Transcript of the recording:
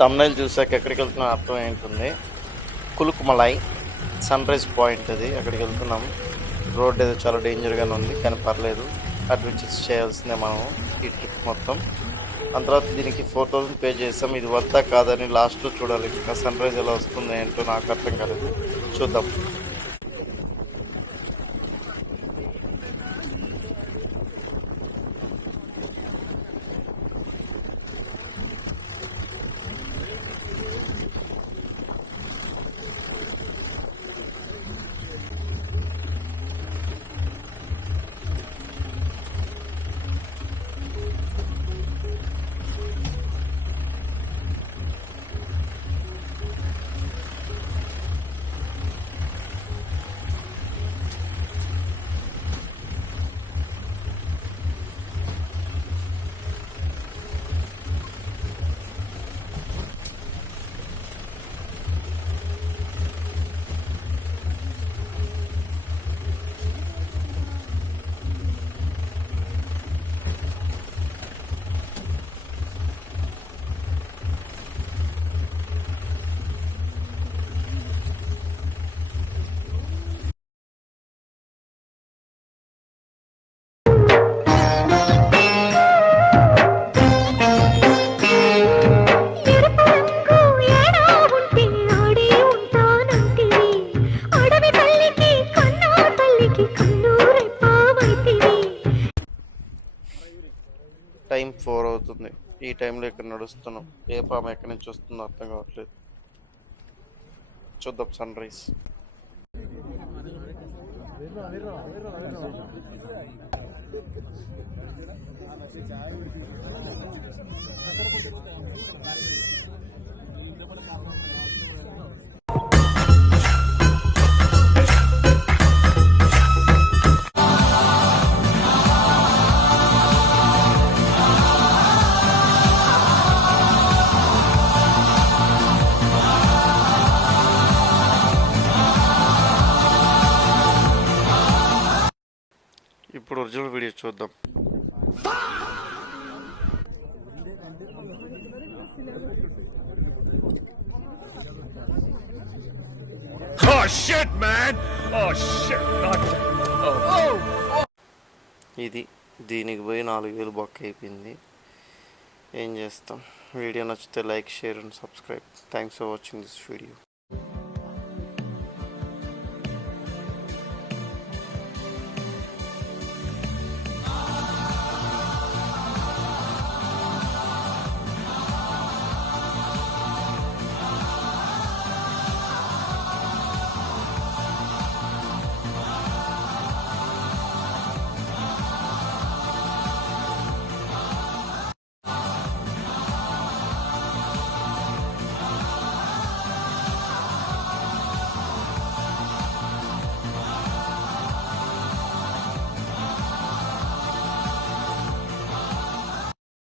Thumbnail చూసాక ఎక్కడికి వెళ్తున్నా అర్థం ఏంటుంది. కులుకుమలై సన్ రైజ్ పాయింట్ అది, అక్కడికి వెళ్తున్నాం. రోడ్ ఏదో చాలా డేంజర్గానే ఉంది కానీ పర్లేదు, అడ్వెంచర్స్ చేయాల్సిందే మనం ఈ ట్రిప్ మొత్తం. ఆ తర్వాత దీనికి 4000 పే చేసాం. ఇది వద్దా కాదని లాస్ట్లో చూడాలి. ఇంకా సన్ రైజ్ ఎలా వస్తుంది ఏంటో నాకు అర్థం కాలేదు, చూద్దాం. టైం 4 అవుతుంది. ఈ టైంలో ఇక్కడ నడుస్తున్నాం. ఏ పాము ఎక్కడి నుంచి వస్తుందో అర్థం కావట్లేదు. చూద్దాం సన్ రైజ్. ఇప్పుడు ఒరిజినల్ వీడియో చూద్దాం. Oh shit, man! Oh shit! Not that. Oh. ఇది దీనికి పోయి 4000 బొక్క అయిపోయింది. ఏం చేస్తాం. వీడియో నచ్చితే like, share and subscribe. Thanks for watching this video.